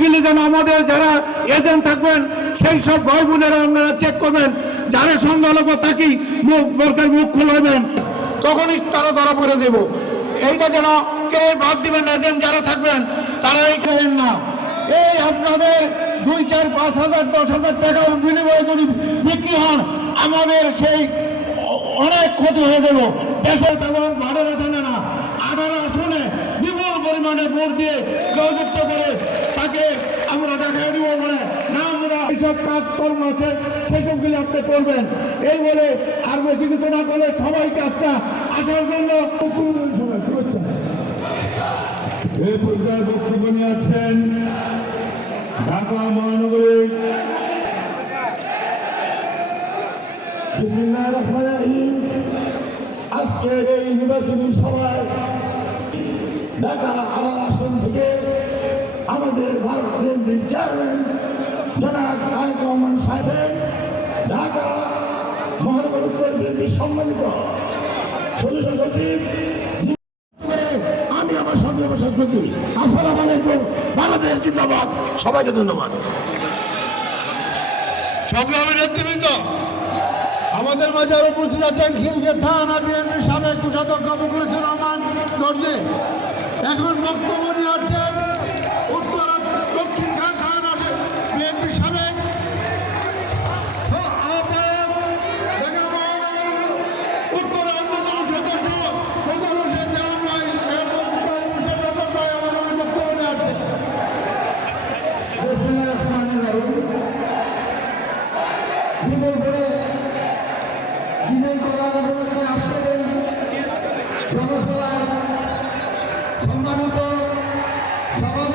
ভোটগুলি যেন আমাদের যারা এজেন্ট থাকবেন সেই সব ভাই বোনেরা আপনারা চেক করবেন, যারা সংখ্যালঘু তাকেই মুখ খুলবেন, তখনই তারা ধরা পড়ে যাব। এইটা যেন কে বাদ দিবেন, এজেন্ট যারা থাকবেন তারা এই করেন না। এই আপনাদের 2, 4, 5 হাজার 10 হাজার টাকার বিনিময়ে যদি বিক্রি হন, আমাদের সেই অনেক ক্ষতি হয়ে গেল। দেশে এবং ভাড়ারা জানে না, 18 আসনে বিপুল পরিমাণে ভোট দিয়ে জয়যুক্ত করে তাকে আমরা দেখাই দিব, মানে না আমরা এইসব কাজকর্ম আছে সেসবগুলি আপনি করবেন। এই বলে আর বেশি কিছু না করলে সবাই কাজটা আসার জন্য শুভেচ্ছা। এই পর্যায়ে বক্তব্য নিয়ে আছেন ঢাকা মহানগরীর বিসমিল্লাহির রহমানির রহিম। আজকের এই নির্বাচনী সভায় ঢাকা 18 আসন থেকে আমাদের ভারত বিএনপির চেয়ারম্যান জনাব তারেক রহমান সাহেব, ঢাকা মহানগর উত্তর বিএনপির সম্মানিত সদস্য সচিব, আমি আমার সঙ্গে বসবাস করছি। আসসালামু আলাইকুম, বাংলাদেশ জিন্দাবাদ। সবাইকে ধন্যবাদ। সংগ্রামী নেতৃবৃন্দ, আমাদের মাঝে আরো উপস্থিত আছেন খিলগাঁও থানা বিএনপির সাবেক কোষাধ্যক্ষ মুখলেছুর রহমান দর্জি। এখন বক্তব্য নিয়ে আসছেন উত্তর দক্ষিণ খান থানা বিএনপির সাবেক উত্তর অন্যতম সদস্য প্রধান হোসেন জাহান ভাই, এরপর হোসেন রতন ভাই আমাদের বক্তব্য নিয়ে আসছেন। বিসমিল্লাহির রহমানির রহিম। বিপুল করে বিজয়ী করার উপলক্ষে আজকের এই জনসভার সম্মানিত সভাপতি